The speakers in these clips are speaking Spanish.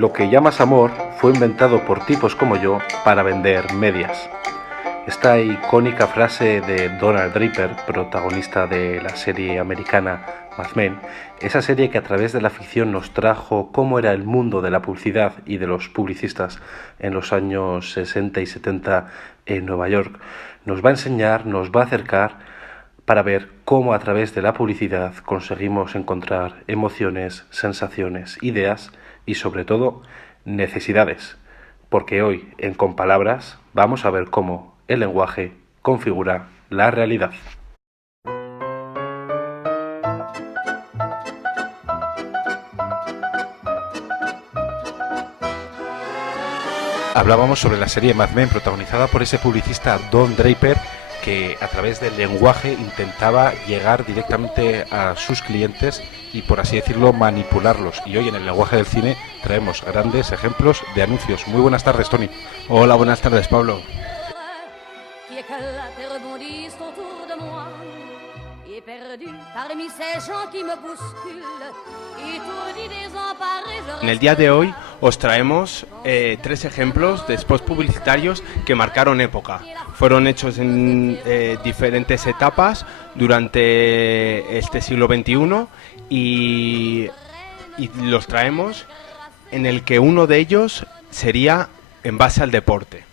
Lo que llamas amor fue inventado por tipos como yo para vender medias. Esta icónica frase de Donald Draper, protagonista de la serie americana Mad Men, esa serie que a través de la ficción nos trajo cómo era el mundo de la publicidad y de los publicistas en los años 60 y 70 en Nueva York, nos va a enseñar, nos va a acercar para ver cómo a través de la publicidad conseguimos encontrar emociones, sensaciones, ideas y sobre todo necesidades. Porque hoy, en Con Palabras, vamos a ver cómo el lenguaje configura la realidad. Hablábamos sobre la serie Mad Men, protagonizada por ese publicista Don Draper, que a través del lenguaje intentaba llegar directamente a sus clientes y, por así decirlo, manipularlos. Y hoy en el lenguaje del cine traemos grandes ejemplos de anuncios. Muy buenas tardes, Tony. Hola, buenas tardes, Pablo. En el día de hoy os traemos 3 ejemplos de spots publicitarios que marcaron época. Fueron hechos en diferentes etapas durante este siglo XXI y los traemos en el que uno de ellos sería en base al deporte.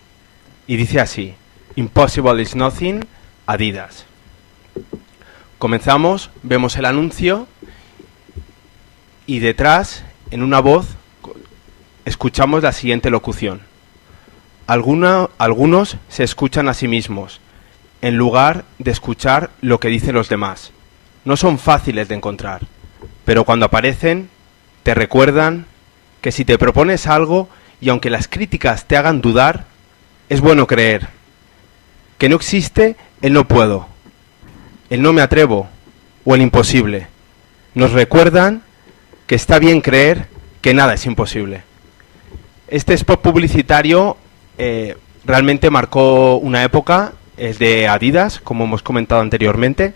Y dice así: Impossible is nothing, Adidas. Comenzamos, vemos el anuncio y detrás, en una voz, escuchamos la siguiente locución. Algunos se escuchan a sí mismos, en lugar de escuchar lo que dicen los demás. No son fáciles de encontrar, pero cuando aparecen, te recuerdan que si te propones algo y aunque las críticas te hagan dudar, es bueno creer. Que no existe el no puedo, el no me atrevo o el imposible. Nos recuerdan que está bien creer que nada es imposible. Este spot publicitario realmente marcó una época, es de Adidas, como hemos comentado anteriormente,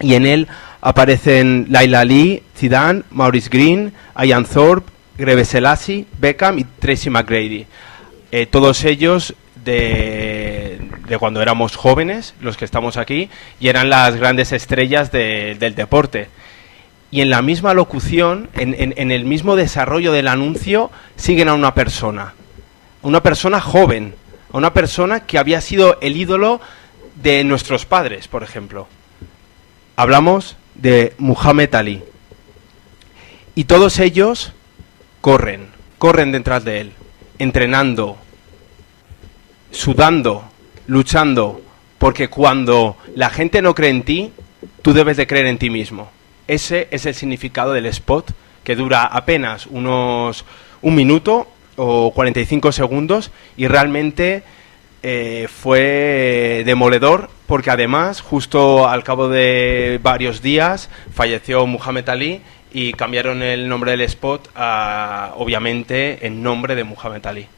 y en él aparecen Laila Ali, Zidane, Maurice Green, Ian Thorpe, Greve Selassie, Beckham y Tracy McGrady. Todos ellos de cuando éramos jóvenes, los que estamos aquí, y eran las grandes estrellas del deporte. Y en la misma locución, en el mismo desarrollo del anuncio, siguen a una persona joven, a una persona que había sido el ídolo de nuestros padres, por ejemplo. Hablamos de Muhammad Ali. Y todos ellos corren detrás de él, entrenando, sudando, luchando, porque cuando la gente no cree en ti, tú debes de creer en ti mismo. Ese es el significado del spot, que dura apenas un minuto o 45 segundos y realmente fue demoledor, porque además justo al cabo de varios días falleció Muhammad Ali y cambiaron el nombre del spot a, obviamente, en nombre de Muhammad Ali.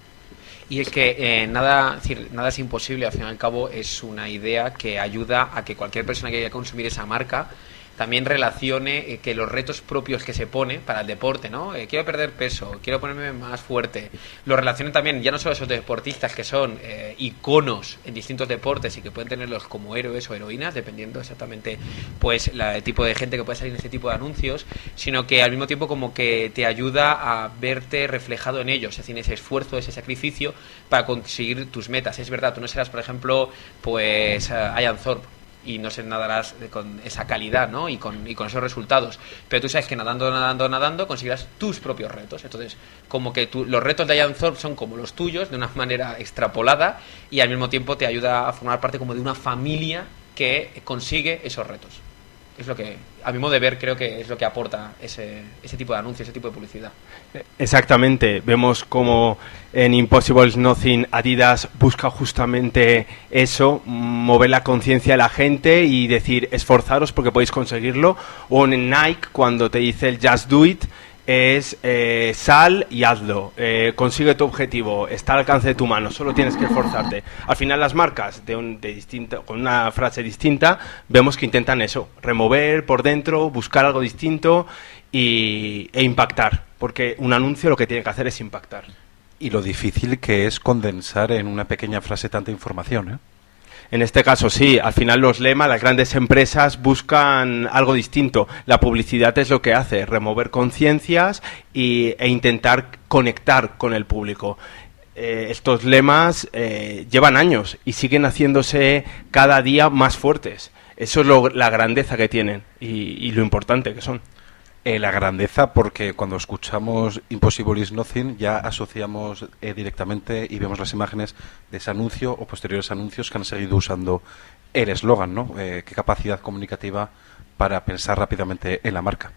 Y es que nada es imposible, al fin y al cabo es una idea que ayuda a que cualquier persona que quiera consumir esa marca también relacione que los retos propios que se pone para el deporte, ¿no? Quiero perder peso, quiero ponerme más fuerte. Lo relacionen también, ya no solo esos deportistas que son iconos en distintos deportes y que pueden tenerlos como héroes o heroínas, dependiendo exactamente pues el tipo de gente que puede salir en este tipo de anuncios, sino que al mismo tiempo como que te ayuda a verte reflejado en ellos, es decir, ese esfuerzo, ese sacrificio para conseguir tus metas. Es verdad, tú no serás, por ejemplo, pues Ian Thorpe, y no se nadarás con esa calidad, ¿no? y con esos resultados, pero tú sabes que nadando conseguirás tus propios retos. Entonces, como que los retos de Ian Thorpe son como los tuyos, de una manera extrapolada, y al mismo tiempo te ayuda a formar parte como de una familia que consigue esos retos. Es lo que, a mi modo de ver, creo que es lo que aporta ese tipo de anuncio, ese tipo de publicidad. Exactamente, vemos como en Impossible is Nothing Adidas busca justamente eso, mover la conciencia de la gente y decir esforzaros porque podéis conseguirlo, o en Nike cuando te dice el Just Do It, es sal y hazlo, consigue tu objetivo, está al alcance de tu mano, solo tienes que esforzarte. Al final las marcas con una frase distinta vemos que intentan eso, remover por dentro, buscar algo distinto e impactar. porque un anuncio lo que tiene que hacer es impactar. Y lo difícil que es condensar en una pequeña frase tanta información, ¿eh? En este caso sí, al final los lemas, las grandes empresas buscan algo distinto. La publicidad es lo que hace, remover conciencias e intentar conectar con el público. Estos lemas llevan años y siguen haciéndose cada día más fuertes. Eso es la grandeza que tienen y lo importante que son. La grandeza, porque cuando escuchamos Impossible is Nothing ya asociamos directamente y vemos las imágenes de ese anuncio o posteriores anuncios que han seguido usando el eslogan, ¿no? Qué capacidad comunicativa para pensar rápidamente en la marca.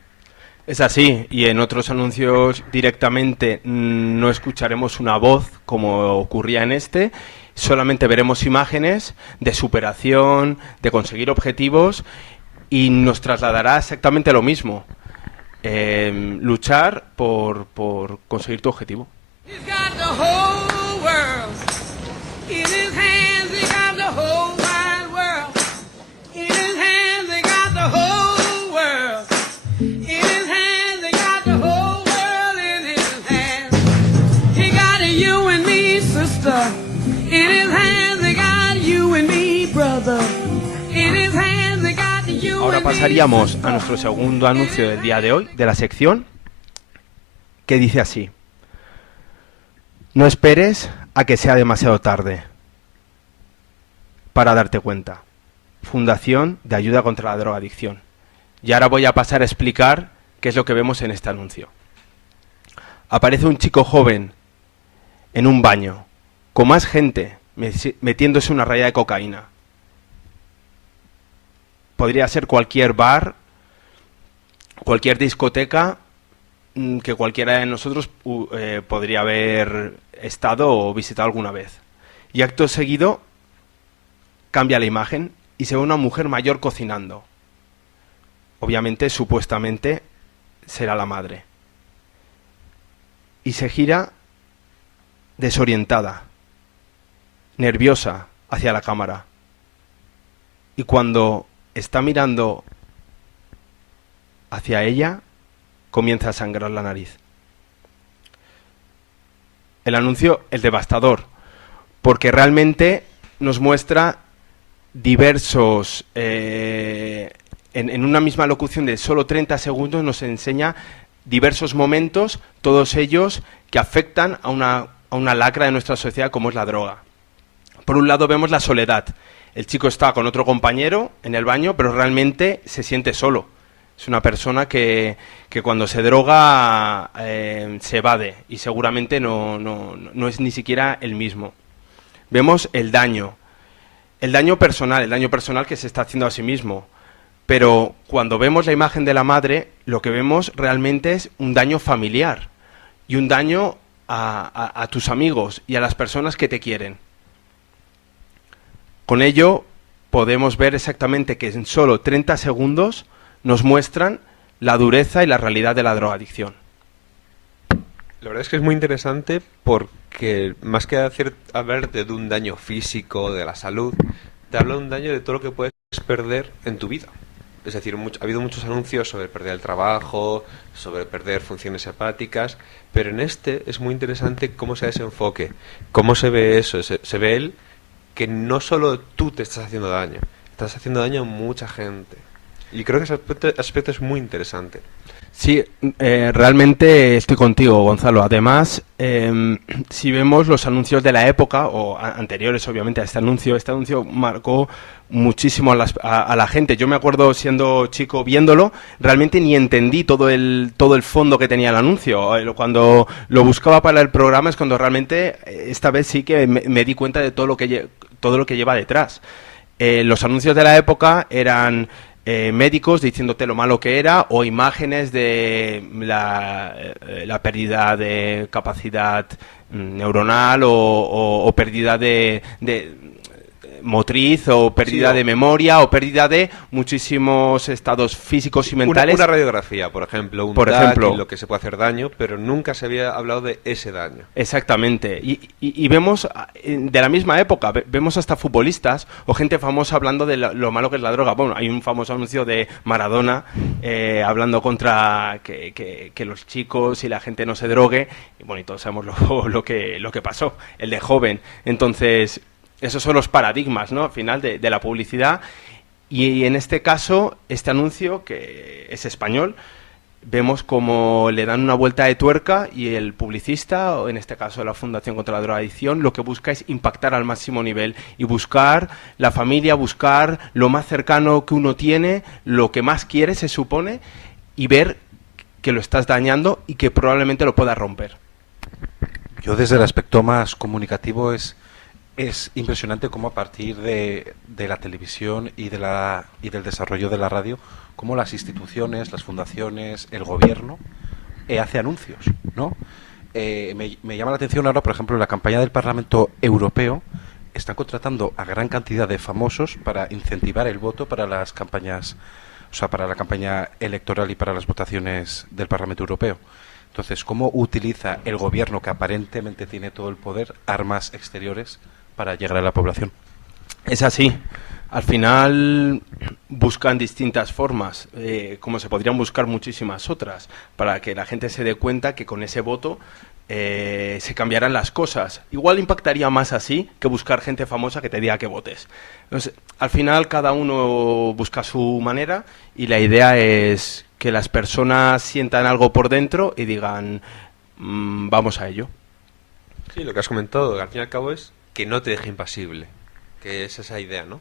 Es así, y en otros anuncios directamente no escucharemos una voz como ocurría en este, solamente veremos imágenes de superación, de conseguir objetivos y nos trasladará exactamente lo mismo. Luchar por conseguir tu objetivo. Ahora pasaríamos a nuestro segundo anuncio del día de hoy, de la sección, que dice así: no esperes a que sea demasiado tarde para darte cuenta. Fundación de Ayuda contra la Drogadicción. Y ahora voy a pasar a explicar qué es lo que vemos en este anuncio. Aparece un chico joven en un baño, con más gente, metiéndose una raya de cocaína. Podría ser cualquier bar, cualquier discoteca que cualquiera de nosotros podría haber estado o visitado alguna vez. Y acto seguido cambia la imagen y se ve una mujer mayor cocinando. Obviamente, supuestamente, será la madre. Y se gira desorientada, nerviosa, hacia la cámara. Y cuando está mirando hacia ella, comienza a sangrar la nariz. El anuncio es devastador, porque realmente nos muestra diversos... en una misma locución de solo 30 segundos nos enseña diversos momentos, todos ellos que afectan a una lacra de nuestra sociedad como es la droga. Por un lado vemos la soledad. El chico está con otro compañero en el baño, pero realmente se siente solo. Es una persona que cuando se droga se evade y seguramente no es ni siquiera el mismo. Vemos el daño personal que se está haciendo a sí mismo. Pero cuando vemos la imagen de la madre, lo que vemos realmente es un daño familiar y un daño a tus amigos y a las personas que te quieren. Con ello podemos ver exactamente que en solo 30 segundos nos muestran la dureza y la realidad de la drogadicción. La verdad es que es muy interesante porque más que hablarte de un daño físico, de la salud, te habla de un daño de todo lo que puedes perder en tu vida. Es decir, ha habido muchos anuncios sobre perder el trabajo, sobre perder funciones hepáticas, pero en este es muy interesante cómo se da ese enfoque, cómo se ve eso, se ve él que no solo tú te estás haciendo daño, estás haciendo daño a mucha gente. Y creo que ese aspecto es muy interesante. Sí, realmente estoy contigo, Gonzalo. Además, si vemos los anuncios de la época, o anteriores obviamente a este anuncio marcó muchísimo a la gente. Yo me acuerdo siendo chico viéndolo, realmente ni entendí todo el fondo que tenía el anuncio. Cuando lo buscaba para el programa es cuando realmente esta vez sí que me di cuenta de todo lo que lleva detrás. Los anuncios de la época eran médicos diciéndote lo malo que era, o imágenes de la pérdida de capacidad neuronal o pérdida de motriz o pérdida de memoria o pérdida de muchísimos estados físicos y mentales. Una radiografía, por ejemplo, un TAC y lo que se puede hacer daño, pero nunca se había hablado de ese daño. Exactamente. Y vemos, de la misma época, vemos hasta futbolistas o gente famosa hablando de lo malo que es la droga. Bueno, hay un famoso anuncio de Maradona hablando contra que los chicos y la gente no se drogue. Y bueno, y todos sabemos lo que pasó, el de joven. Entonces, esos son los paradigmas, ¿no? Al final de la publicidad. Y en este caso, este anuncio, que es español, vemos como le dan una vuelta de tuerca y el publicista, o en este caso la Fundación contra la Drogadicción, lo que busca es impactar al máximo nivel y buscar la familia, buscar lo más cercano que uno tiene, lo que más quiere, se supone, y ver que lo estás dañando y que probablemente lo puedas romper. Yo desde el aspecto más comunicativo es impresionante cómo a partir de la televisión y del desarrollo de la radio, cómo las instituciones, las fundaciones, el gobierno hace anuncios, ¿no? Me llama la atención ahora, por ejemplo, en la campaña del Parlamento Europeo, están contratando a gran cantidad de famosos para incentivar el voto para las campañas, o sea, para la campaña electoral y para las votaciones del Parlamento Europeo. Entonces, ¿cómo utiliza el gobierno, que aparentemente tiene todo el poder, armas exteriores para llegar a la población? Es así. Al final buscan distintas formas, como se podrían buscar muchísimas otras, para que la gente se dé cuenta que con ese voto se cambiarán las cosas. Igual impactaría más así que buscar gente famosa que te diga que votes. Entonces, al final cada uno busca su manera y la idea es que las personas sientan algo por dentro y digan, vamos a ello. Sí, lo que has comentado, al fin y al cabo, es que no te deje impasible, que es esa idea, ¿no?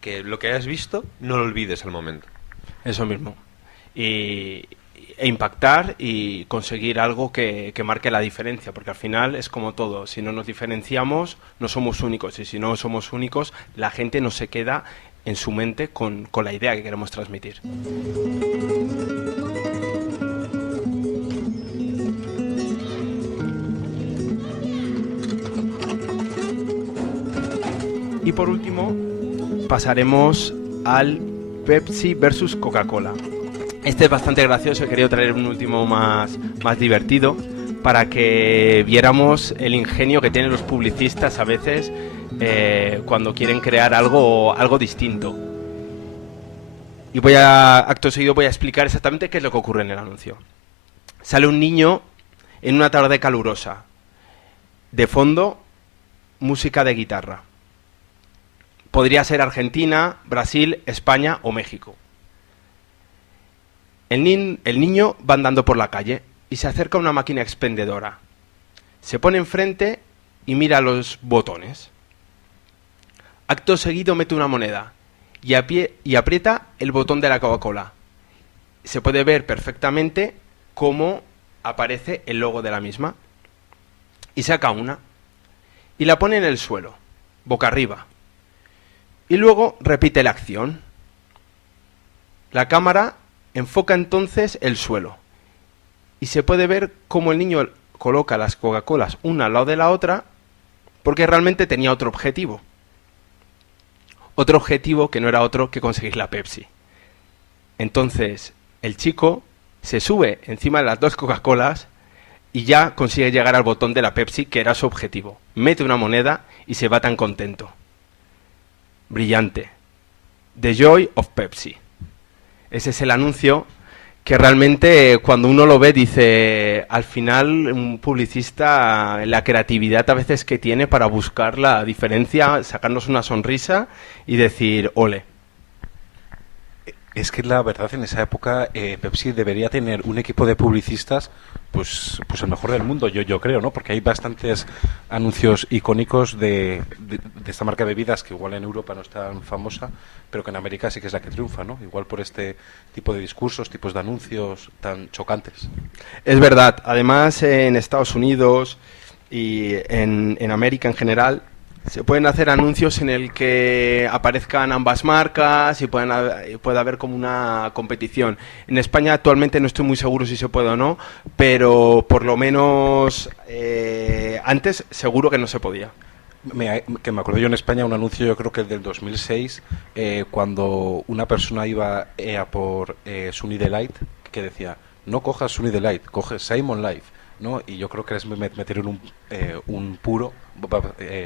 Que lo que hayas visto no lo olvides al momento. Eso mismo. E impactar y conseguir algo que marque la diferencia, porque al final es como todo, si no nos diferenciamos no somos únicos, y si no somos únicos la gente no se queda en su mente con la idea que queremos transmitir. Y por último pasaremos al Pepsi versus Coca-Cola. Este es bastante gracioso, he querido traer un último más divertido para que viéramos el ingenio que tienen los publicistas a veces cuando quieren crear algo distinto. Y acto seguido voy a explicar exactamente qué es lo que ocurre en el anuncio. Sale un niño en una tarde calurosa. De fondo, música de guitarra. Podría ser Argentina, Brasil, España o México. El niño va andando por la calle y se acerca a una máquina expendedora. Se pone enfrente y mira los botones. Acto seguido mete una moneda y aprieta el botón de la Coca-Cola. Se puede ver perfectamente cómo aparece el logo de la misma. Y saca una y la pone en el suelo, boca arriba. Y luego repite la acción. La cámara enfoca entonces el suelo. Y se puede ver cómo el niño coloca las Coca-Colas una al lado de la otra porque realmente tenía otro objetivo. Otro objetivo que no era otro que conseguir la Pepsi. Entonces, el chico se sube encima de las dos Coca-Colas y ya consigue llegar al botón de la Pepsi, que era su objetivo. Mete una moneda y se va tan contento. Brillante. The Joy of Pepsi. Ese es el anuncio que realmente cuando uno lo ve dice, al final un publicista, la creatividad a veces que tiene para buscar la diferencia, sacarnos una sonrisa y decir, ole. Es que la verdad, en esa época Pepsi debería tener un equipo de publicistas pues el mejor del mundo, yo creo, ¿no? Porque hay bastantes anuncios icónicos de esta marca de bebidas que igual en Europa no es tan famosa, pero que en América sí que es la que triunfa, ¿no? Igual por este tipo de discursos, tipos de anuncios tan chocantes. Es verdad. Además, en Estados Unidos y en América en general, se pueden hacer anuncios en el que aparezcan ambas marcas y puede haber como una competición. En España actualmente no estoy muy seguro si se puede o no, pero por lo menos antes seguro que no se podía. Que me acuerdo yo en España un anuncio, yo creo que el del 2006, cuando una persona iba a por Sunny Delight, que decía, no cojas Sunny Delight, coge Simon Life, ¿no? Y yo creo que es meter en un puro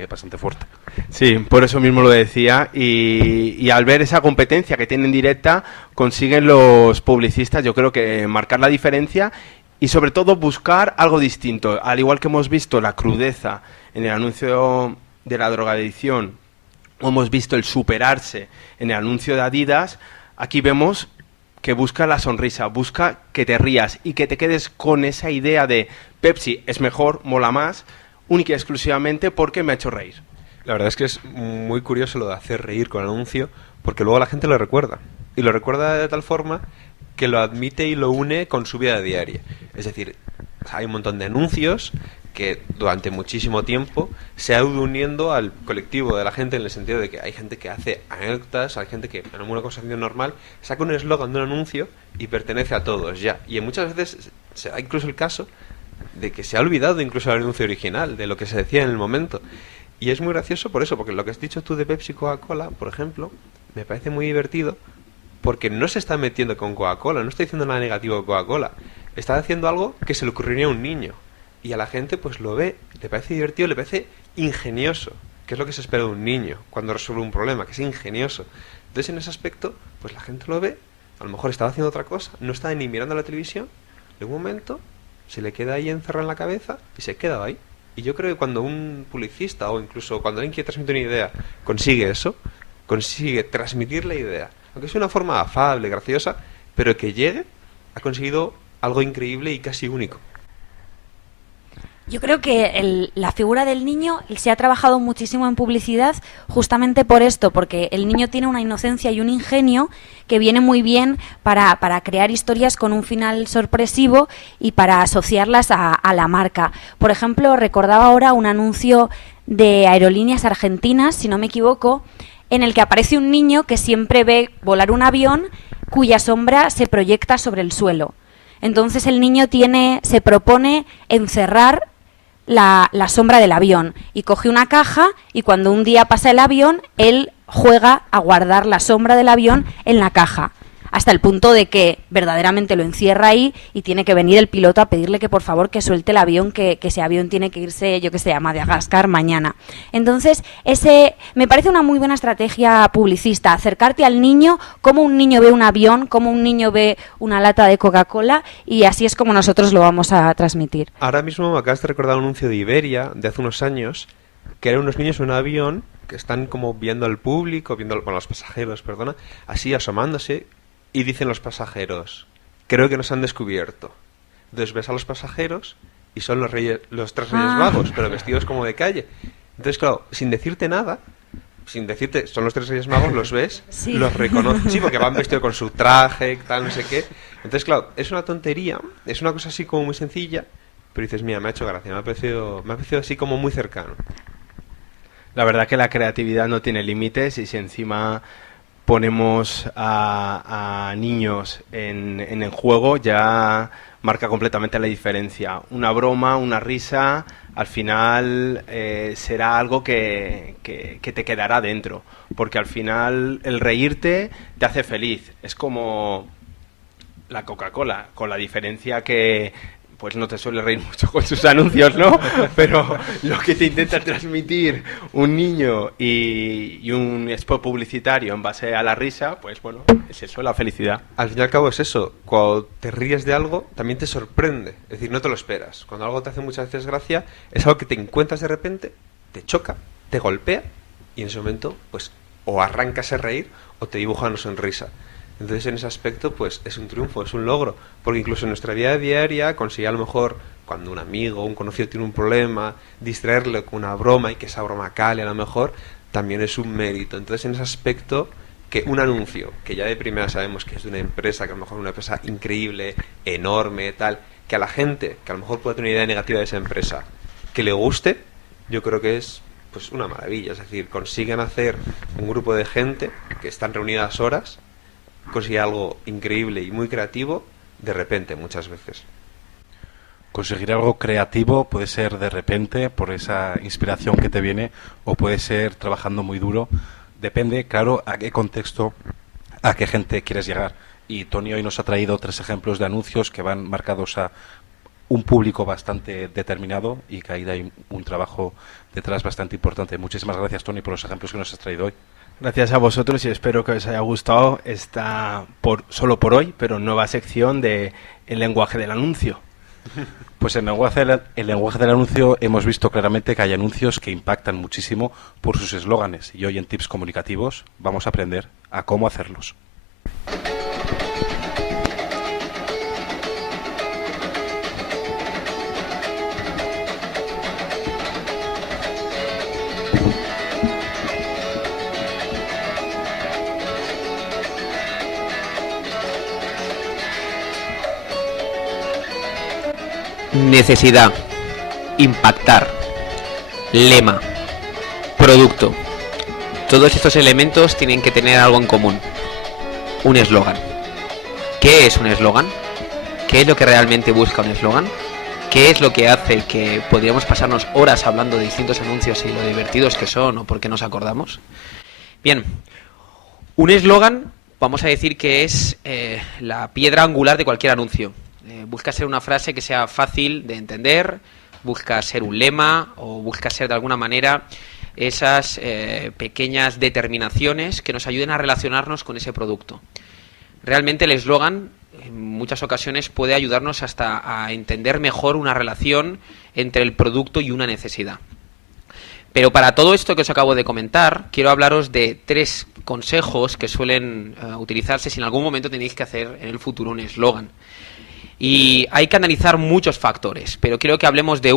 bastante fuerte. Sí, por eso mismo lo decía, y al ver esa competencia que tienen directa, consiguen los publicistas, yo creo que marcar la diferencia y sobre todo buscar algo distinto. Al igual que hemos visto la crudeza en el anuncio de la drogadicción, o hemos visto el superarse en el anuncio de Adidas, aquí vemos que busca la sonrisa, busca que te rías y que te quedes con esa idea de Pepsi es mejor, mola más, única y exclusivamente porque me ha hecho reír. La verdad es que es muy curioso lo de hacer reír con el anuncio, porque luego la gente lo recuerda. Y lo recuerda de tal forma que lo admite y lo une con su vida diaria. Es decir, hay un montón de anuncios que durante muchísimo tiempo se ha ido uniendo al colectivo de la gente, en el sentido de que hay gente que hace anécdotas, hay gente que en una conversación normal saca un eslogan de un anuncio y pertenece a todos ya. Y muchas veces se da incluso el caso de que se ha olvidado incluso el anuncio original, de lo que se decía en el momento. Y es muy gracioso por eso, porque lo que has dicho tú de Pepsi y Coca-Cola, por ejemplo, me parece muy divertido, porque no se está metiendo con Coca-Cola, no está diciendo nada negativo de Coca-Cola, está haciendo algo que se le ocurriría a un niño. Y a la gente pues lo ve, le parece divertido, le parece ingenioso, que es lo que se espera de un niño cuando resuelve un problema, que es ingenioso. Entonces en ese aspecto, pues la gente lo ve, a lo mejor estaba haciendo otra cosa, no está ni mirando la televisión, de un momento se le queda ahí encerrado en la cabeza y se queda ahí. Y yo creo que cuando un publicista o incluso cuando alguien quiere transmitir una idea consigue eso, consigue transmitir la idea, aunque sea una forma afable, graciosa, pero que llegue, ha conseguido algo increíble y casi único. Yo creo que la figura del niño se ha trabajado muchísimo en publicidad justamente por esto, porque el niño tiene una inocencia y un ingenio que viene muy bien para crear historias con un final sorpresivo y para asociarlas a la marca. Por ejemplo, recordaba ahora un anuncio de Aerolíneas Argentinas, si no me equivoco, en el que aparece un niño que siempre ve volar un avión cuya sombra se proyecta sobre el suelo. Entonces el niño se propone encerrar la sombra del avión y coge una caja y cuando un día pasa el avión, él juega a guardar la sombra del avión en la caja, hasta el punto de que verdaderamente lo encierra ahí y tiene que venir el piloto a pedirle que por favor que suelte el avión, que ese avión tiene que irse, yo que sé, a Madagascar mañana. Entonces, me parece una muy buena estrategia publicista, acercarte al niño, como un niño ve un avión, como un niño ve una lata de Coca-Cola, y así es como nosotros lo vamos a transmitir. Ahora mismo me acabas de recordar un anuncio de Iberia de hace unos años, que eran unos niños en un avión que están como viendo al público, con los pasajeros, perdona, así asomándose. Y dicen los pasajeros, creo que nos han descubierto. Entonces ves a los pasajeros y son los tres reyes magos, pero vestidos como de calle. Entonces, claro, sin decirte nada, sin decirte, son los tres reyes magos, los ves, sí. Los reconoces. Sí, porque van vestidos con su traje, tal, no sé qué. Entonces, claro, es una tontería, es una cosa así como muy sencilla, pero dices, mira, me ha hecho gracia, me ha parecido así como muy cercano. La verdad que la creatividad no tiene límites y si encima ponemos a niños en el juego, ya marca completamente la diferencia. Una broma, una risa, al final será algo que te quedará dentro, porque al final el reírte te hace feliz. Es como la Coca-Cola, con la diferencia que pues no te suele reír mucho con sus anuncios, ¿no? Pero lo que te intenta transmitir un niño y un spot publicitario en base a la risa, pues bueno, es eso, la felicidad. Al fin y al cabo es eso, cuando te ríes de algo también te sorprende, es decir, no te lo esperas. Cuando algo te hace muchas veces gracia, es algo que te encuentras de repente, te choca, te golpea y en ese momento pues o arrancas a reír o te dibuja una sonrisa. Entonces en ese aspecto pues es un triunfo, es un logro, porque incluso en nuestra vida diaria conseguir a lo mejor cuando un amigo o un conocido tiene un problema, distraerle con una broma y que esa broma cale a lo mejor, también es un mérito. Entonces en ese aspecto que un anuncio, que ya de primera sabemos que es de una empresa, que a lo mejor es una empresa increíble, enorme, tal, que a la gente, que a lo mejor puede tener una idea negativa de esa empresa, que le guste, yo creo que es pues una maravilla. Es decir, consiguen hacer un grupo de gente que están reunidas horas, consigue algo increíble y muy creativo de repente muchas veces. Conseguir algo creativo puede ser de repente, por esa inspiración que te viene, o puede ser trabajando muy duro. Depende, claro, a qué contexto, a qué gente quieres llegar. Y Tony hoy nos ha traído 3 ejemplos de anuncios que van marcados a un público bastante determinado y que ahí hay un trabajo detrás bastante importante. Muchísimas gracias, Tony, por los ejemplos que nos has traído hoy. Gracias a vosotros y espero que os haya gustado esta, solo por hoy, pero nueva sección de El lenguaje del anuncio. Pues en el lenguaje del anuncio hemos visto claramente que hay anuncios que impactan muchísimo por sus eslóganes, y hoy en Tips Comunicativos vamos a aprender a cómo hacerlos. Necesidad, impactar, lema, producto. Todos estos elementos tienen que tener algo en común. Un eslogan. ¿Qué es un eslogan? ¿Qué es lo que realmente busca un eslogan? ¿Qué es lo que hace que podríamos pasarnos horas hablando de distintos anuncios y lo divertidos que son o por qué nos acordamos? Bien, un eslogan, vamos a decir que es la piedra angular de cualquier anuncio. Busca ser una frase que sea fácil de entender, busca ser un lema o busca ser de alguna manera esas pequeñas determinaciones que nos ayuden a relacionarnos con ese producto. Realmente el eslogan en muchas ocasiones puede ayudarnos hasta a entender mejor una relación entre el producto y una necesidad. Pero para todo esto que os acabo de comentar, quiero hablaros de 3 consejos que suelen utilizarse si en algún momento tenéis que hacer en el futuro un eslogan. Y hay que analizar muchos factores, pero quiero que hablemos de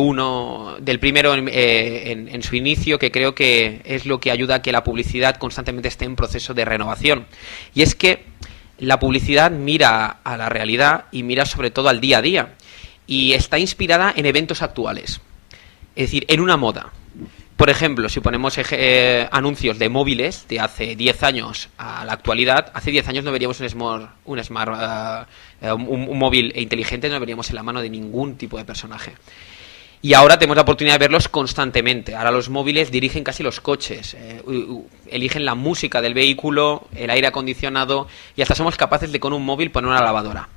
del primero en su inicio, que creo que es lo que ayuda a que la publicidad constantemente esté en proceso de renovación. Y es que la publicidad mira a la realidad y mira sobre todo al día a día. Y está inspirada en eventos actuales, es decir, en una moda. Por ejemplo, si ponemos anuncios de móviles de hace 10 años a la actualidad, hace 10 años no veríamos un móvil inteligente, no lo veríamos en la mano de ningún tipo de personaje. Y ahora tenemos la oportunidad de verlos constantemente. Ahora los móviles dirigen casi los coches, eligen la música del vehículo, el aire acondicionado, y hasta somos capaces de con un móvil poner una lavadora.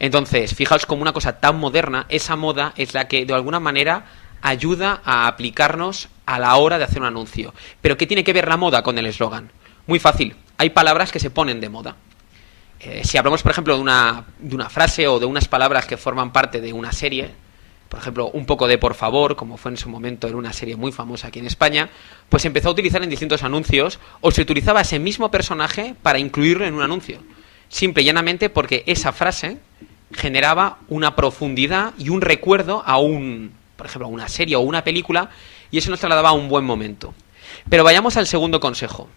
Entonces, fijaos como una cosa tan moderna, esa moda es la que de alguna manera ayuda a aplicarnos a la hora de hacer un anuncio. ¿Pero qué tiene que ver la moda con el eslogan? Muy fácil, hay palabras que se ponen de moda. Si hablamos, por ejemplo, de una frase o de unas palabras que forman parte de una serie, por ejemplo, un poco de por favor, como fue en su momento en una serie muy famosa aquí en España, pues se empezó a utilizar en distintos anuncios, o se utilizaba ese mismo personaje para incluirlo en un anuncio. Simple y llanamente porque esa frase generaba una profundidad y un recuerdo a por ejemplo, a una serie o una película, y eso nos trasladaba a un buen momento. Pero vayamos al segundo consejo.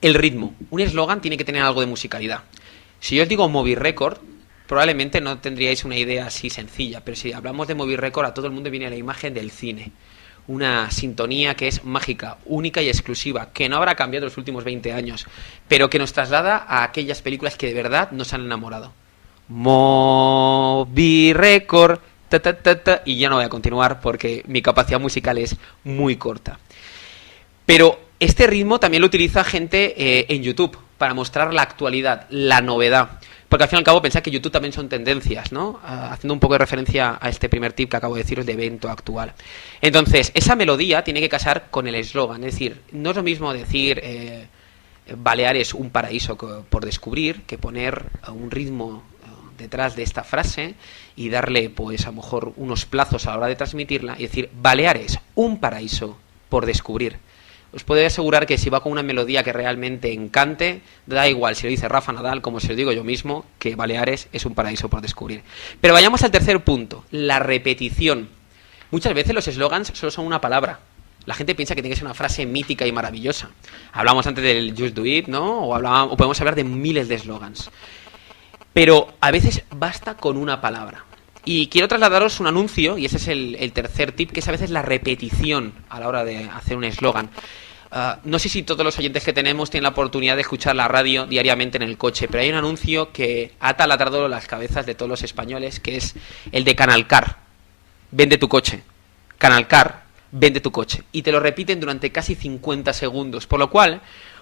El ritmo. Un eslogan tiene que tener algo de musicalidad. Si yo os digo Movie Record, probablemente no tendríais una idea así sencilla, pero si hablamos de Movie Record, a todo el mundo viene la imagen del cine. Una sintonía que es mágica, única y exclusiva, que no habrá cambiado en los últimos 20 años, pero que nos traslada a aquellas películas que de verdad nos han enamorado. Movie Record, ta, ta, ta, ta, y ya no voy a continuar porque mi capacidad musical es muy corta. Pero este ritmo también lo utiliza gente en YouTube para mostrar la actualidad, la novedad. Porque al fin y al cabo pensad que YouTube también son tendencias, ¿no? Haciendo un poco de referencia a este primer tip que acabo de deciros de evento actual. Entonces, esa melodía tiene que casar con el eslogan. Es decir, no es lo mismo decir Baleares, un paraíso por descubrir, que poner un ritmo detrás de esta frase y darle, pues, a lo mejor unos plazos a la hora de transmitirla y decir Baleares, un paraíso por descubrir. Os puedo asegurar que si va con una melodía que realmente encante, da igual si lo dice Rafa Nadal como si lo digo yo mismo, que Baleares es un paraíso por descubrir. Pero vayamos al tercer punto, la repetición. Muchas veces los eslogans solo son una palabra. La gente piensa que tiene que ser una frase mítica y maravillosa. Hablamos antes del Just Do It, ¿no? O podemos hablar de miles de eslogans. Pero a veces basta con una palabra. Y quiero trasladaros un anuncio, y ese es el tercer tip, que es a veces la repetición a la hora de hacer un eslogan. No sé si todos los oyentes que tenemos tienen la oportunidad de escuchar la radio diariamente en el coche, pero hay un anuncio que ha taladrado las cabezas de todos los españoles, que es el de Canalcar. vende tu coche. Canal Car, vende tu coche. Y te lo repiten durante casi 50 segundos. Por lo cual,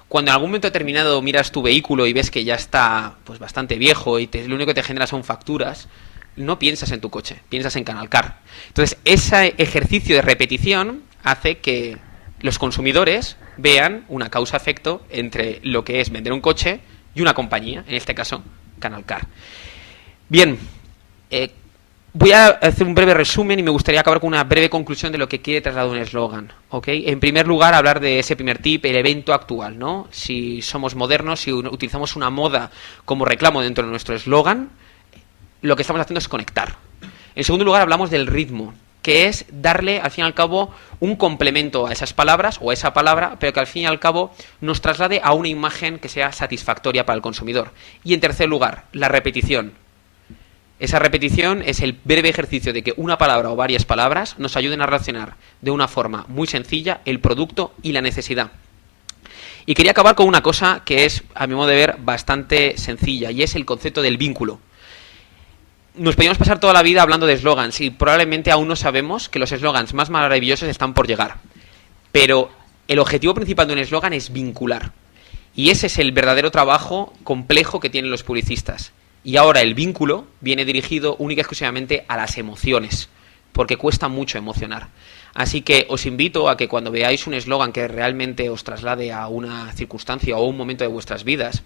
cuando en algún momento determinado miras tu vehículo y ves que ya está pues bastante viejo y lo único que te genera son facturas, no piensas en tu coche, piensas en Canal Car. Entonces, ese ejercicio de repetición hace que los consumidores vean una causa-efecto entre lo que es vender un coche y una compañía, en este caso, Canal Car. Bien, voy a hacer un breve resumen y me gustaría acabar con una breve conclusión de lo que quiere trasladar un eslogan, ¿ok? En primer lugar, hablar de ese primer tip, el evento actual, ¿no? Si somos modernos, si utilizamos una moda como reclamo dentro de nuestro eslogan, lo que estamos haciendo es conectar. En segundo lugar, hablamos del ritmo, que es darle, al fin y al cabo, un complemento a esas palabras o a esa palabra, pero que al fin y al cabo nos traslade a una imagen que sea satisfactoria para el consumidor. Y en tercer lugar, la repetición. Esa repetición es el breve ejercicio de que una palabra o varias palabras nos ayuden a relacionar de una forma muy sencilla el producto y la necesidad. Y quería acabar con una cosa que es, a mi modo de ver, bastante sencilla, y es el concepto del vínculo. Nos podríamos pasar toda la vida hablando de eslogans y probablemente aún no sabemos que los eslogans más maravillosos están por llegar. Pero el objetivo principal de un eslogan es vincular. Y ese es el verdadero trabajo complejo que tienen los publicistas. Y ahora el vínculo viene dirigido única y exclusivamente a las emociones, porque cuesta mucho emocionar. Así que os invito a que cuando veáis un eslogan que realmente os traslade a una circunstancia o un momento de vuestras vidas,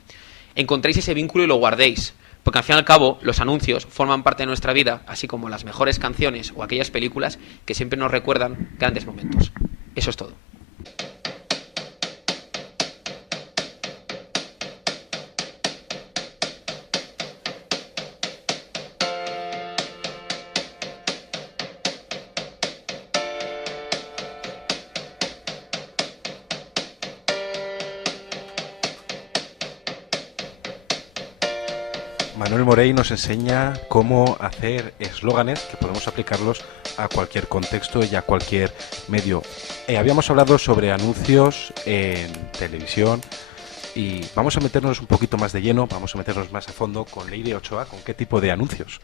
encontréis ese vínculo y lo guardéis. Porque al fin y al cabo los anuncios forman parte de nuestra vida, así como las mejores canciones o aquellas películas que siempre nos recuerdan grandes momentos. Eso es todo. Manuel Morey nos enseña cómo hacer eslóganes que podemos aplicarlos a cualquier contexto y a cualquier medio. Habíamos hablado sobre anuncios en televisión y vamos a meternos un poquito más de lleno, vamos a meternos más a fondo con Leire Ochoa, con qué tipo de anuncios.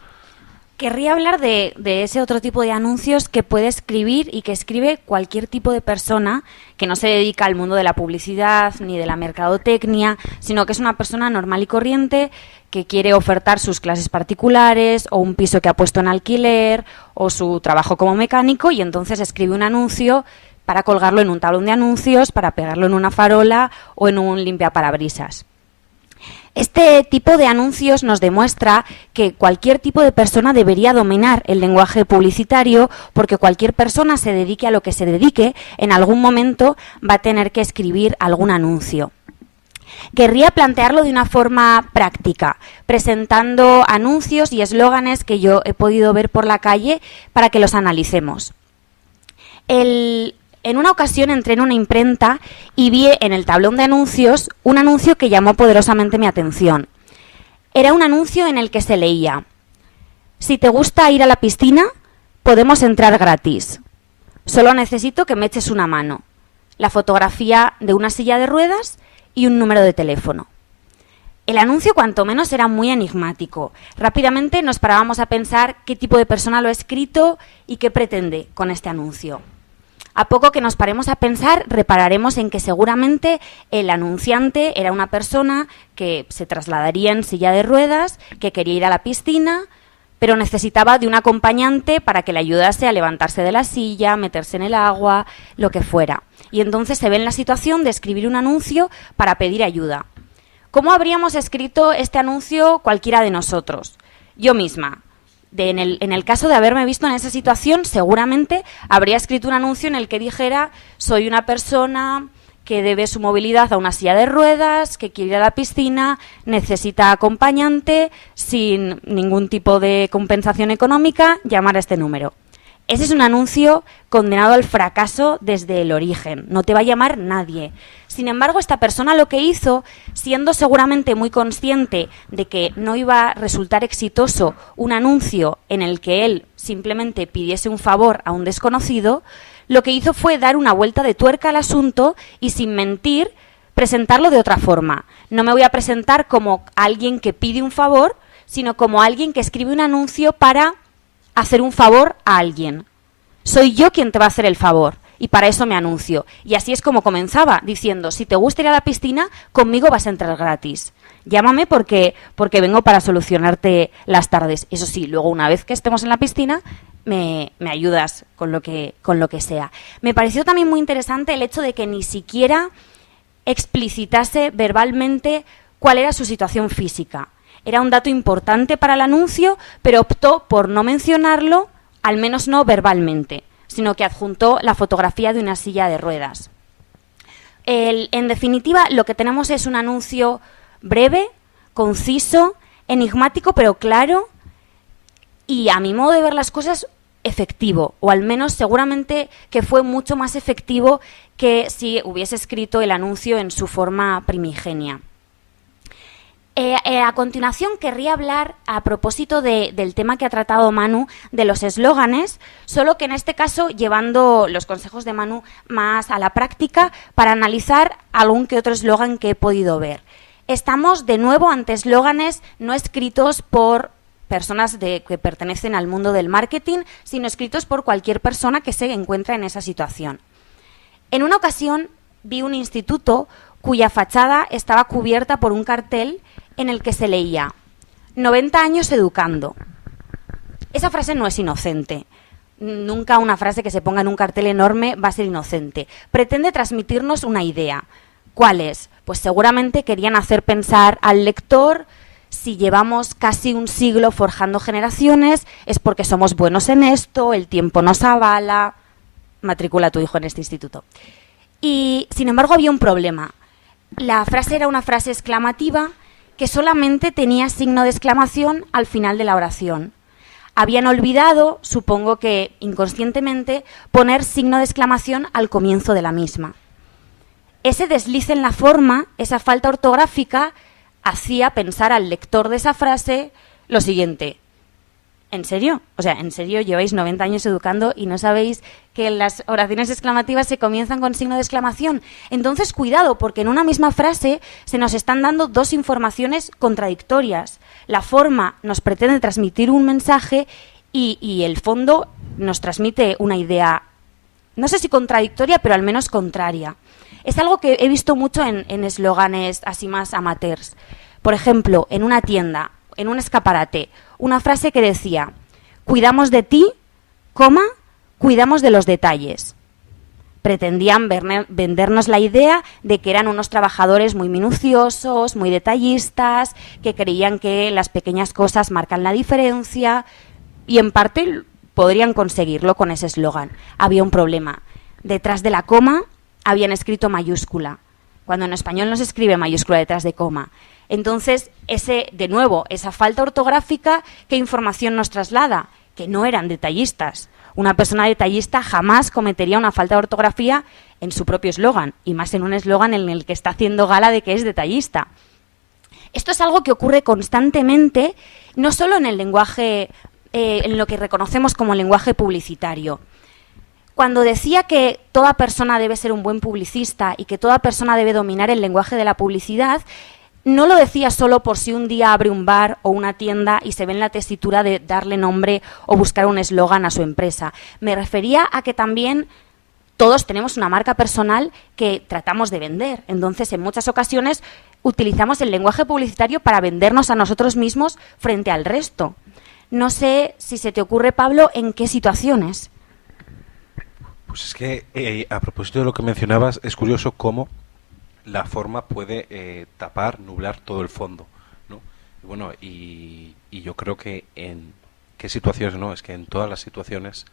Querría hablar de ese otro tipo de anuncios que puede escribir y que escribe cualquier tipo de persona que no se dedica al mundo de la publicidad ni de la mercadotecnia, sino que es una persona normal y corriente que quiere ofertar sus clases particulares o un piso que ha puesto en alquiler o su trabajo como mecánico, y entonces escribe un anuncio para colgarlo en un tablón de anuncios, para pegarlo en una farola o en un limpiaparabrisas. Este tipo de anuncios nos demuestra que cualquier tipo de persona debería dominar el lenguaje publicitario, porque cualquier persona, se dedique a lo que se dedique, en algún momento va a tener que escribir algún anuncio. Querría plantearlo de una forma práctica, presentando anuncios y eslóganes que yo he podido ver por la calle para que los analicemos. En una ocasión entré en una imprenta y vi en el tablón de anuncios un anuncio que llamó poderosamente mi atención. Era un anuncio en el que se leía: si te gusta ir a la piscina, podemos entrar gratis. Solo necesito que me eches una mano. La fotografía de una silla de ruedas y un número de teléfono. El anuncio cuanto menos era muy enigmático. Rápidamente nos parábamos a pensar qué tipo de persona lo ha escrito y qué pretende con este anuncio. A poco que nos paremos a pensar, repararemos en que seguramente el anunciante era una persona que se trasladaría en silla de ruedas, que quería ir a la piscina, pero necesitaba de un acompañante para que le ayudase a levantarse de la silla, meterse en el agua, lo que fuera. Y entonces se ve en la situación de escribir un anuncio para pedir ayuda. ¿Cómo habríamos escrito este anuncio cualquiera de nosotros? Yo misma. En el caso de haberme visto en esa situación, seguramente habría escrito un anuncio en el que dijera: soy una persona que debe su movilidad a una silla de ruedas, que quiere ir a la piscina, necesita acompañante, sin ningún tipo de compensación económica, llamar a este número. Ese es un anuncio condenado al fracaso desde el origen. No te va a llamar nadie. Sin embargo, esta persona lo que hizo, siendo seguramente muy consciente de que no iba a resultar exitoso un anuncio en el que él simplemente pidiese un favor a un desconocido, lo que hizo fue dar una vuelta de tuerca al asunto y, sin mentir, presentarlo de otra forma. No me voy a presentar como alguien que pide un favor, sino como alguien que escribe un anuncio para hacer un favor a alguien. soy yo quien te va a hacer el favor. Y para eso me anuncio. Y así es como comenzaba, diciendo, si te gusta ir a la piscina, conmigo vas a entrar gratis. Llámame porque vengo para solucionarte las tardes. Eso sí, luego una vez que estemos en la piscina, me ayudas con lo que sea. Me pareció también muy interesante el hecho de que ni siquiera explicitase verbalmente cuál era su situación física. Era un dato importante para el anuncio, pero optó por no mencionarlo, al menos no verbalmente, sino que adjuntó la fotografía de una silla de ruedas. En definitiva, lo que tenemos es un anuncio breve, conciso, enigmático pero claro y, a mi modo de ver las cosas, efectivo, o al menos seguramente que fue mucho más efectivo que si hubiese escrito el anuncio en su forma primigenia. A continuación querría hablar a propósito del tema que ha tratado Manu, de los eslóganes, solo que en este caso llevando los consejos de Manu más a la práctica para analizar algún que otro eslogan que he podido ver. Estamos de nuevo ante eslóganes no escritos por personas que pertenecen al mundo del marketing, sino escritos por cualquier persona que se encuentra en esa situación. En una ocasión vi un instituto cuya fachada estaba cubierta por un cartel en el que se leía 90 años educando. Esa frase no es inocente. Nunca una frase que se ponga en un cartel enorme va a ser inocente. Pretende transmitirnos una idea. ¿Cuál es? Pues seguramente querían hacer pensar al lector, si llevamos casi un siglo forjando generaciones, es porque somos buenos en esto, el tiempo nos avala, matricula a tu hijo en este instituto. Y, sin embargo, había un problema. La frase era una frase exclamativa que solamente tenía signo de exclamación al final de la oración. Habían olvidado, supongo que inconscientemente, poner signo de exclamación al comienzo de la misma. Ese desliz en la forma, esa falta ortográfica, hacía pensar al lector de esa frase lo siguiente: ¿en serio? O sea, ¿en serio lleváis 90 años educando y no sabéis que las oraciones exclamativas se comienzan con signo de exclamación? Entonces, cuidado, porque en una misma frase se nos están dando dos informaciones contradictorias. La forma nos pretende transmitir un mensaje y el fondo nos transmite una idea, no sé si contradictoria, pero al menos contraria. Es algo que he visto mucho en eslóganes así más amateurs. Por ejemplo, en una tienda, en un escaparate, una frase que decía: cuidamos de ti, coma, cuidamos de los detalles. Pretendían vendernos la idea de que eran unos trabajadores muy minuciosos, muy detallistas, que creían que las pequeñas cosas marcan la diferencia, y en parte podrían conseguirlo con ese eslogan. Había un problema. Detrás de la coma habían escrito mayúscula, cuando en español no se escribe mayúscula detrás de coma. Entonces, de nuevo, esa falta ortográfica, ¿qué información nos traslada? Que no eran detallistas. Una persona detallista jamás cometería una falta de ortografía en su propio eslogan, y más en un eslogan en el que está haciendo gala de que es detallista. Esto es algo que ocurre constantemente, no solo en el lenguaje, en lo que reconocemos como lenguaje publicitario. Cuando decía que toda persona debe ser un buen publicista y que toda persona debe dominar el lenguaje de la publicidad, no lo decía solo por si un día abre un bar o una tienda y se ve en la tesitura de darle nombre o buscar un eslogan a su empresa. Me refería a que también todos tenemos una marca personal que tratamos de vender. Entonces, en muchas ocasiones utilizamos el lenguaje publicitario para vendernos a nosotros mismos frente al resto. No sé si se te ocurre, Pablo, en qué situaciones. Pues es que, a propósito de lo que mencionabas, es curioso cómo la forma puede tapar, nublar todo el fondo, ¿no? Bueno, y yo creo que en qué situaciones no, es que en todas las situaciones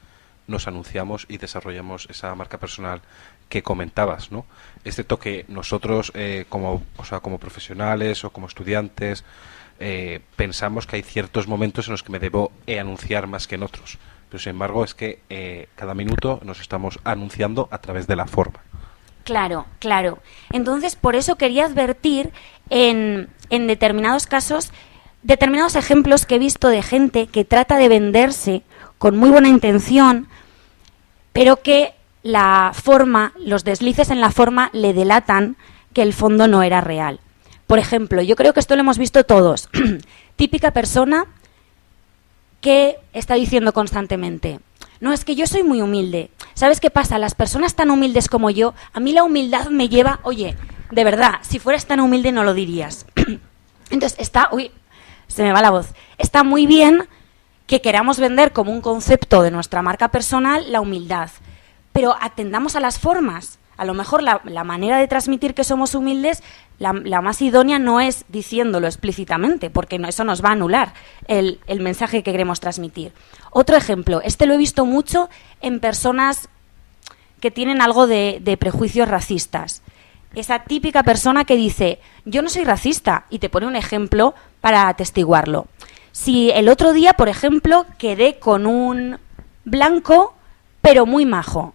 nos anunciamos y desarrollamos esa marca personal que comentabas, ¿no? Excepto que nosotros como profesionales o como estudiantes pensamos que hay ciertos momentos en los que me debo anunciar más que en otros. Pero sin embargo es que cada minuto nos estamos anunciando a través de la forma. Claro, claro. Entonces, por eso quería advertir en determinados casos, determinados ejemplos que he visto de gente que trata de venderse con muy buena intención, pero que la forma, los deslices en la forma le delatan que el fondo no era real. Por ejemplo, yo creo que esto lo hemos visto todos. Típica persona que está diciendo constantemente: no, es que yo soy muy humilde. ¿Sabes qué pasa? Las personas tan humildes como yo, a mí la humildad me lleva, oye, de verdad, si fueras tan humilde no lo dirías. Entonces se me va la voz. Está muy bien que queramos vender como un concepto de nuestra marca personal la humildad, pero atendamos a las formas. A lo mejor la manera de transmitir que somos humildes, la más idónea no es diciéndolo explícitamente, porque eso nos va a anular el mensaje que queremos transmitir. Otro ejemplo, lo he visto mucho en personas que tienen algo de prejuicios racistas. Esa típica persona que dice, yo no soy racista, y te pone un ejemplo para atestiguarlo. Si el otro día, por ejemplo, quedé con un blanco, pero muy majo.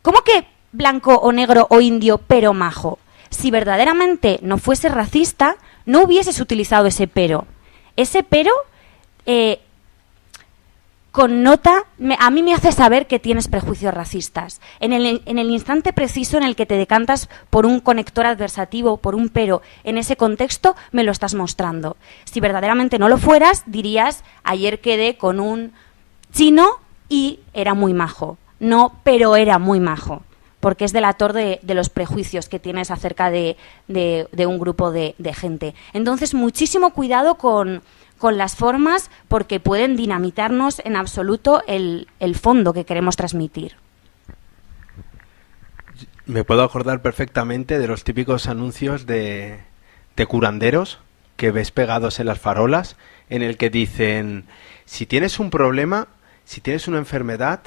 ¿Cómo que blanco o negro o indio, pero majo? Si verdaderamente no fuese racista, no hubieses utilizado ese pero. Ese pero connota, a mí me hace saber que tienes prejuicios racistas. En el instante preciso en el que te decantas por un conector adversativo, por un pero, en ese contexto me lo estás mostrando. Si verdaderamente no lo fueras, dirías, ayer quedé con un chino y era muy majo. No, pero era muy majo, porque es delator de los prejuicios que tienes acerca de un grupo de gente. Entonces, muchísimo cuidado con las formas, porque pueden dinamitarnos en absoluto el fondo que queremos transmitir. Me puedo acordar perfectamente de los típicos anuncios de curanderos que ves pegados en las farolas, en el que dicen, si tienes un problema, si tienes una enfermedad,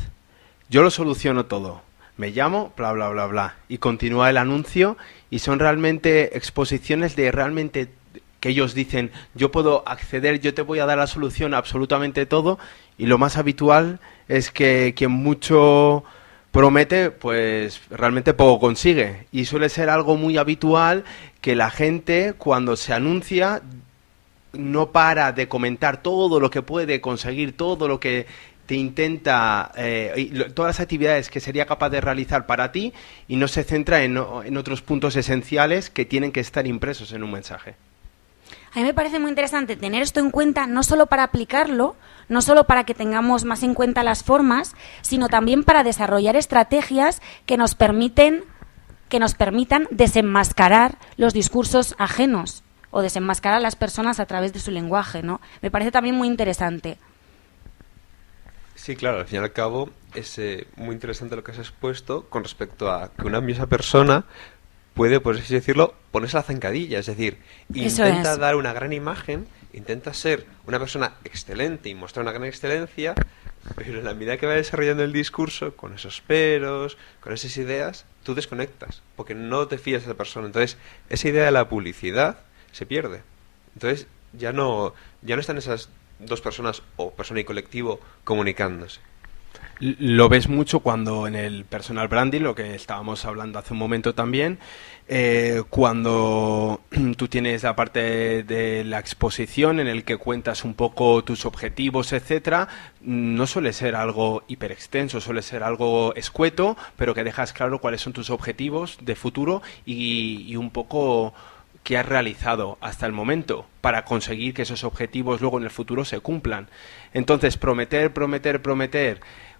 yo lo soluciono todo. Me llamo, bla, bla, bla, bla. Y continúa el anuncio y son realmente exposiciones de realmente que ellos dicen, yo puedo acceder, yo te voy a dar la solución a absolutamente todo, y lo más habitual es que quien mucho promete, pues realmente poco consigue. Y suele ser algo muy habitual que la gente, cuando se anuncia, no para de comentar todo lo que puede conseguir, todo lo que te intenta, todas las actividades que sería capaz de realizar para ti, y no se centra en otros puntos esenciales que tienen que estar impresos en un mensaje. A mí me parece muy interesante tener esto en cuenta, no solo para aplicarlo, no solo para que tengamos más en cuenta las formas, sino también para desarrollar estrategias que nos permitan desenmascarar los discursos ajenos o desenmascarar a las personas a través de su lenguaje, ¿no? Me parece también muy interesante. Sí, claro, al fin y al cabo es muy interesante lo que has expuesto con respecto a que una misma persona puede, por así decirlo, ponerse la zancadilla, es decir, intenta dar una gran imagen, intenta ser una persona excelente y mostrar una gran excelencia, pero en la medida que va desarrollando el discurso, con esos peros, con esas ideas, tú desconectas, porque no te fías de esa persona. Entonces, esa idea de la publicidad se pierde. Entonces, ya no están esas dos personas, o persona y colectivo, comunicándose. Lo ves mucho cuando en el personal branding, lo que estábamos hablando hace un momento también, cuando tú tienes la parte de la exposición en el que cuentas un poco tus objetivos, etcétera, no suele ser algo hiperextenso, suele ser algo escueto, pero que dejas claro cuáles son tus objetivos de futuro y un poco qué has realizado hasta el momento para conseguir que esos objetivos luego en el futuro se cumplan. Entonces, prometer,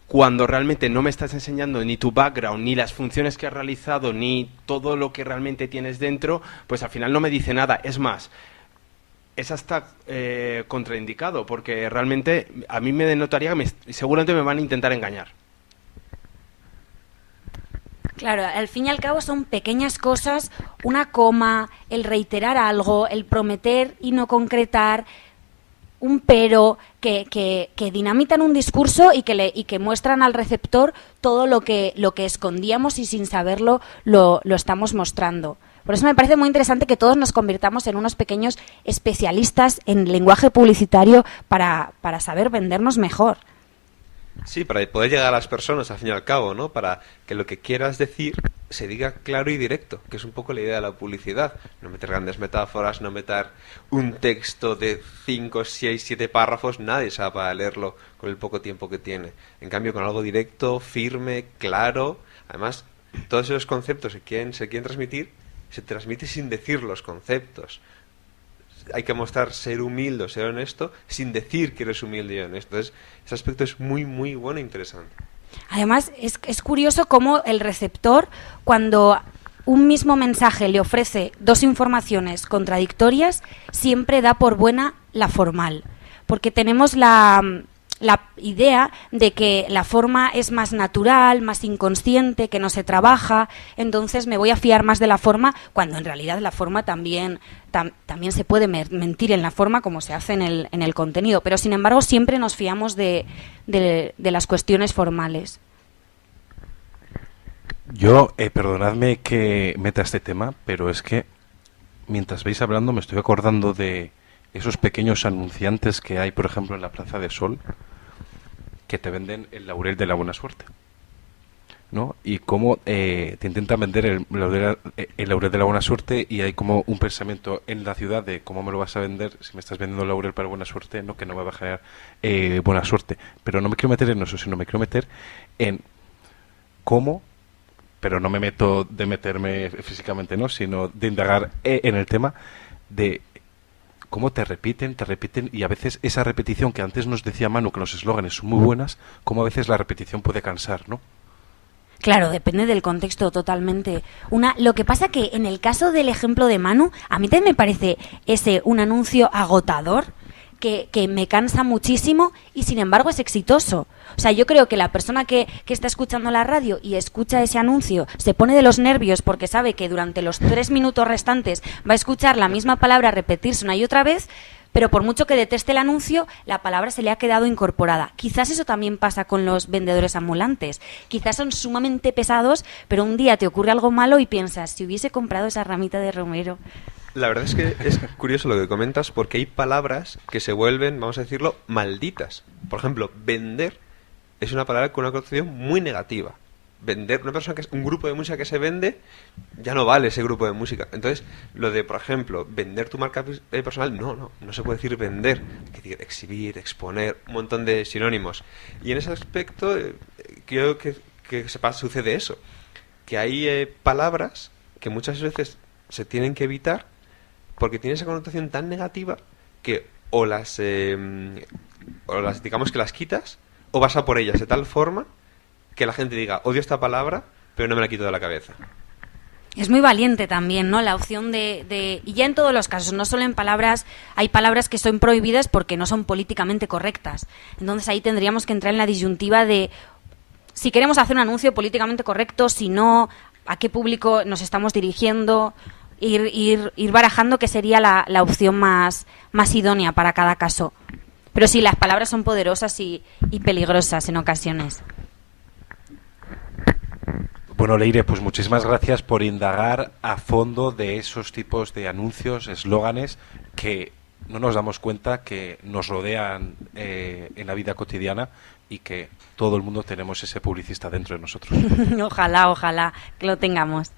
cuando realmente no me estás enseñando ni tu background, ni las funciones que has realizado, ni todo lo que realmente tienes dentro, pues al final no me dice nada. Es más, es hasta contraindicado, porque realmente a mí me denotaría que seguramente me van a intentar engañar. Claro, al fin y al cabo son pequeñas cosas, una coma, el reiterar algo, el prometer y no concretar, un pero, que dinamitan un discurso y que muestran al receptor todo lo que escondíamos y sin saberlo lo estamos mostrando. Por eso me parece muy interesante que todos nos convirtamos en unos pequeños especialistas en lenguaje publicitario para saber vendernos mejor. Sí, para poder llegar a las personas, al fin y al cabo, ¿no? Para que lo que quieras decir se diga claro y directo, que es un poco la idea de la publicidad. No meter grandes metáforas, no meter un texto de 5, 6, 7 párrafos, nadie sabe para leerlo con el poco tiempo que tiene. En cambio, con algo directo, firme, claro, además, todos esos conceptos se quieren transmitir, se transmite sin decir los conceptos. hay que mostrar ser humilde o ser honesto sin decir que eres humilde y honesto. Entonces, ese aspecto es muy, muy bueno e interesante. Además, es curioso cómo el receptor, cuando un mismo mensaje le ofrece dos informaciones contradictorias, siempre da por buena la formal. Porque tenemos la idea de que la forma es más natural, más inconsciente, que no se trabaja, entonces me voy a fiar más de la forma, cuando en realidad la forma también se puede mentir en la forma como se hace en el contenido, pero sin embargo siempre nos fiamos de las cuestiones formales. Yo, perdonadme que meta este tema, pero es que mientras vais hablando me estoy acordando de esos pequeños anunciantes que hay, por ejemplo, en la Plaza de Sol, que te venden el laurel de la buena suerte, ¿no? Y cómo te intentan vender el laurel de la buena suerte, y hay como un pensamiento en la ciudad de cómo me lo vas a vender si me estás vendiendo el laurel para buena suerte, no, que no me va a generar buena suerte. Pero no me quiero meter en eso, sino me quiero meter en cómo, pero no me meto de meterme físicamente, ¿no?, sino de indagar en el tema de cómo te repiten, y a veces esa repetición que antes nos decía Manu, que los eslóganes son muy buenas, cómo a veces la repetición puede cansar, ¿no? Claro, depende del contexto totalmente. Lo que pasa que en el caso del ejemplo de Manu, a mí también me parece un anuncio agotador, que me cansa muchísimo y sin embargo es exitoso. O sea, yo creo que la persona que está escuchando la radio y escucha ese anuncio se pone de los nervios porque sabe que durante los 3 minutos restantes va a escuchar la misma palabra repetirse una y otra vez, pero por mucho que deteste el anuncio, la palabra se le ha quedado incorporada. Quizás eso también pasa con los vendedores ambulantes. Quizás son sumamente pesados, pero un día te ocurre algo malo y piensas, si hubiese comprado esa ramita de romero. La verdad es que es curioso lo que comentas, porque hay palabras que se vuelven, vamos a decirlo, malditas. Por ejemplo, vender es una palabra con una connotación muy negativa. Vender, un grupo de música que se vende, ya no vale ese grupo de música. Entonces, lo de, por ejemplo, vender tu marca personal, no se puede decir vender. Hay que decir exhibir, exponer, un montón de sinónimos. Y en ese aspecto, creo que sucede eso. Que hay palabras que muchas veces se tienen que evitar porque tiene esa connotación tan negativa que o las digamos que las quitas o vas a por ellas de tal forma que la gente diga, odio esta palabra, pero no me la quito de la cabeza. Es muy valiente también, ¿no? La opción y ya en todos los casos, no solo en palabras, hay palabras que son prohibidas porque no son políticamente correctas. Entonces ahí tendríamos que entrar en la disyuntiva de si queremos hacer un anuncio políticamente correcto, si no, a qué público nos estamos dirigiendo, ir barajando qué sería la opción más idónea para cada caso. Pero sí, las palabras son poderosas y peligrosas en ocasiones. Bueno, Leire, pues muchísimas gracias por indagar a fondo de esos tipos de anuncios, eslóganes que no nos damos cuenta que nos rodean en la vida cotidiana y que todo el mundo tenemos ese publicista dentro de nosotros. Ojalá que lo tengamos.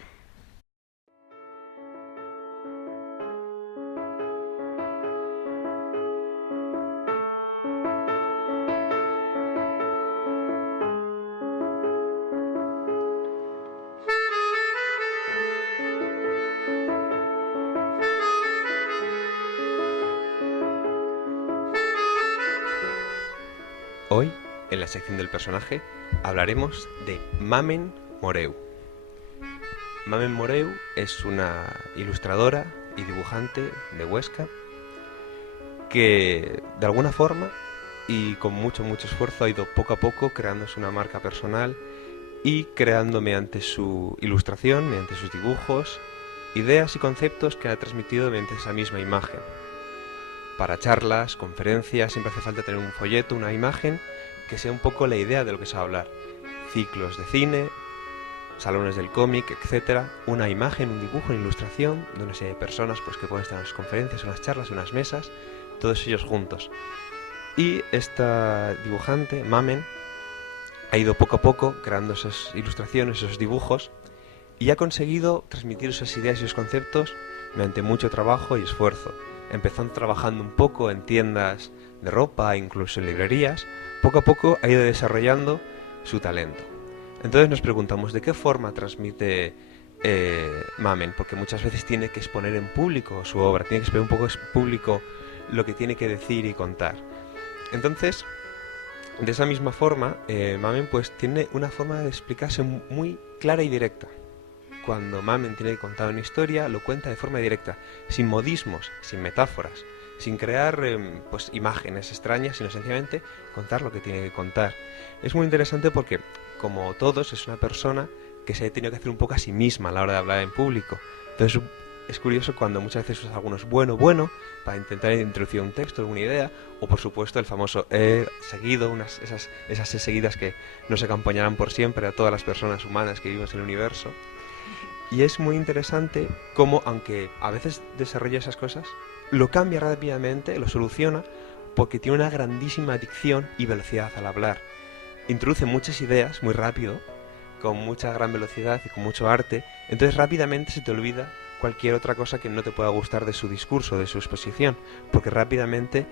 Hoy, en la sección del personaje, hablaremos de Mamen Moreu. Mamen Moreu es una ilustradora y dibujante de Huesca que, de alguna forma y con mucho esfuerzo, ha ido poco a poco creándose una marca personal y creando mediante su ilustración, mediante sus dibujos, ideas y conceptos que ha transmitido mediante esa misma imagen. Para charlas, conferencias, siempre hace falta tener un folleto, una imagen, que sea un poco la idea de lo que se va a hablar. Ciclos de cine, salones del cómic, etcétera. Una imagen, un dibujo, una ilustración de una serie de personas pues, que pueden estar en las conferencias, unas charlas, unas mesas, todos ellos juntos. Y esta dibujante, Mamen, ha ido poco a poco creando esas ilustraciones, esos dibujos, y ha conseguido transmitir esas ideas y esos conceptos mediante mucho trabajo y esfuerzo. Empezando trabajando un poco en tiendas de ropa, incluso en librerías, poco a poco ha ido desarrollando su talento. Entonces nos preguntamos de qué forma transmite Mamen, porque muchas veces tiene que exponer en público su obra, tiene que exponer un poco en público lo que tiene que decir y contar. Entonces, de esa misma forma, Mamen pues tiene una forma de explicarse muy clara y directa. Cuando Mamen tiene que contar una historia, lo cuenta de forma directa, sin modismos, sin metáforas, sin crear pues imágenes extrañas, sino sencillamente contar lo que tiene que contar. Es muy interesante porque, como todos, es una persona que se ha tenido que hacer un poco a sí misma a la hora de hablar en público. Entonces es curioso cuando muchas veces usas algunos bueno para intentar introducir un texto, alguna idea, o por supuesto el famoso seguido, esas seguidas que nos acompañarán por siempre a todas las personas humanas que vivimos en el universo. Y es muy interesante cómo, aunque a veces desarrolla esas cosas, lo cambia rápidamente, lo soluciona, porque tiene una grandísima dicción y velocidad al hablar. Introduce muchas ideas muy rápido, con mucha gran velocidad y con mucho arte, entonces rápidamente se te olvida cualquier otra cosa que no te pueda gustar de su discurso, de su exposición, porque rápidamente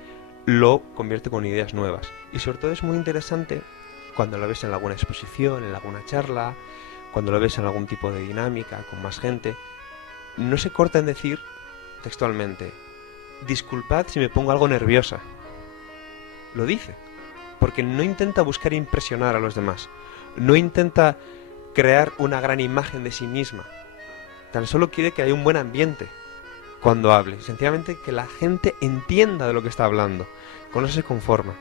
lo convierte con ideas nuevas. Y sobre todo es muy interesante cuando lo ves en alguna exposición, en alguna charla, cuando lo ves en algún tipo de dinámica con más gente, no se corta en decir textualmente: disculpad si me pongo algo nerviosa. Lo dice, porque no intenta buscar impresionar a los demás, no intenta crear una gran imagen de sí misma, tan solo quiere que haya un buen ambiente cuando hable, sencillamente que la gente entienda de lo que está hablando, con eso se conforma.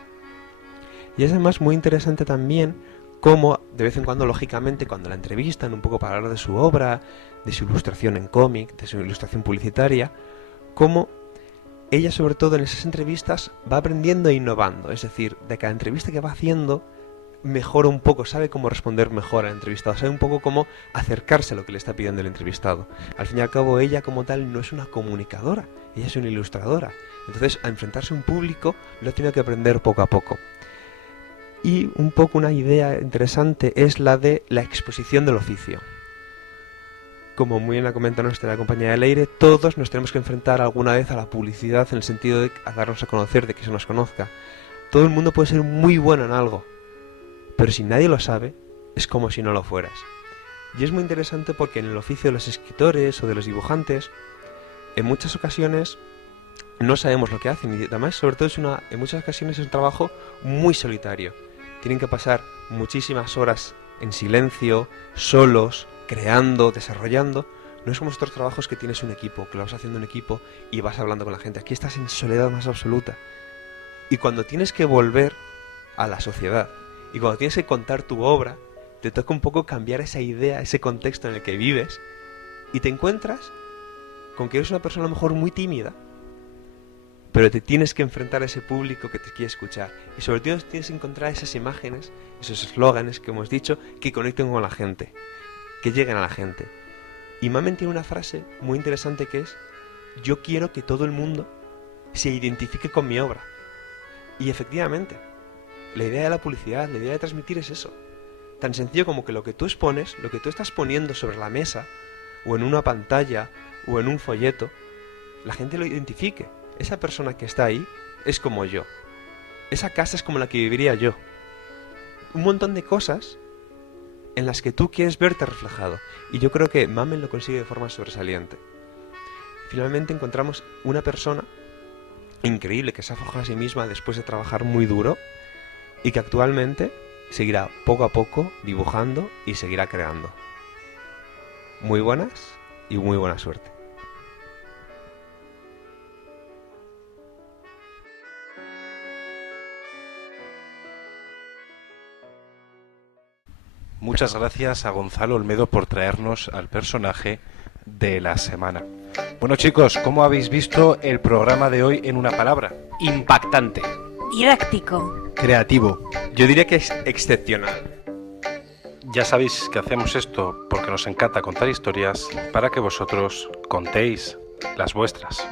Y es además muy interesante también cómo, de vez en cuando, lógicamente, cuando la entrevistan un poco para hablar de su obra, de su ilustración en cómic, de su ilustración publicitaria, cómo ella, sobre todo en esas entrevistas, va aprendiendo e innovando. Es decir, de cada entrevista que va haciendo, mejora un poco, sabe cómo responder mejor al entrevistado, sabe un poco cómo acercarse a lo que le está pidiendo el entrevistado. Al fin y al cabo, ella como tal no es una comunicadora, ella es una ilustradora. Entonces, a enfrentarse a un público, lo ha tenido que aprender poco a poco. Y un poco una idea interesante es la de la exposición del oficio. Como muy bien ha comentado nuestra compañera de Leire, todos nos tenemos que enfrentar alguna vez a la publicidad en el sentido de darnos a conocer, de que se nos conozca. Todo el mundo puede ser muy bueno en algo, pero si nadie lo sabe, es como si no lo fueras. Y es muy interesante porque en el oficio de los escritores o de los dibujantes, en muchas ocasiones no sabemos lo que hacen, y además, sobre todo, en muchas ocasiones es un trabajo muy solitario. Tienen que pasar muchísimas horas en silencio, solos, creando, desarrollando. No es como otros trabajos que tienes un equipo, que lo vas haciendo en equipo y vas hablando con la gente. Aquí estás en soledad más absoluta. Y cuando tienes que volver a la sociedad, y cuando tienes que contar tu obra, te toca un poco cambiar esa idea, ese contexto en el que vives, y te encuentras con que eres una persona a lo mejor muy tímida, pero te tienes que enfrentar a ese público que te quiere escuchar. Y sobre todo tienes que encontrar esas imágenes, esos eslóganes que hemos dicho, que conecten con la gente, que lleguen a la gente. Y Mamen tiene una frase muy interesante que es: yo quiero que todo el mundo se identifique con mi obra. Y efectivamente, la idea de la publicidad, la idea de transmitir es eso. Tan sencillo como que lo que tú expones, lo que tú estás poniendo sobre la mesa, o en una pantalla, o en un folleto, la gente lo identifique. Esa persona que está ahí es como yo. Esa casa es como la que viviría yo. Un montón de cosas en las que tú quieres verte reflejado. Y yo creo que Mamen lo consigue de forma sobresaliente. Finalmente encontramos una persona increíble que se ha forjado a sí misma después de trabajar muy duro y que actualmente seguirá poco a poco dibujando y seguirá creando. Muy buenas y muy buena suerte. Muchas gracias a Gonzalo Olmedo por traernos al personaje de la semana. Bueno, chicos, ¿cómo habéis visto el programa de hoy en una palabra? Impactante. Didáctico. Creativo. Yo diría que es excepcional. Ya sabéis que hacemos esto porque nos encanta contar historias para que vosotros contéis las vuestras.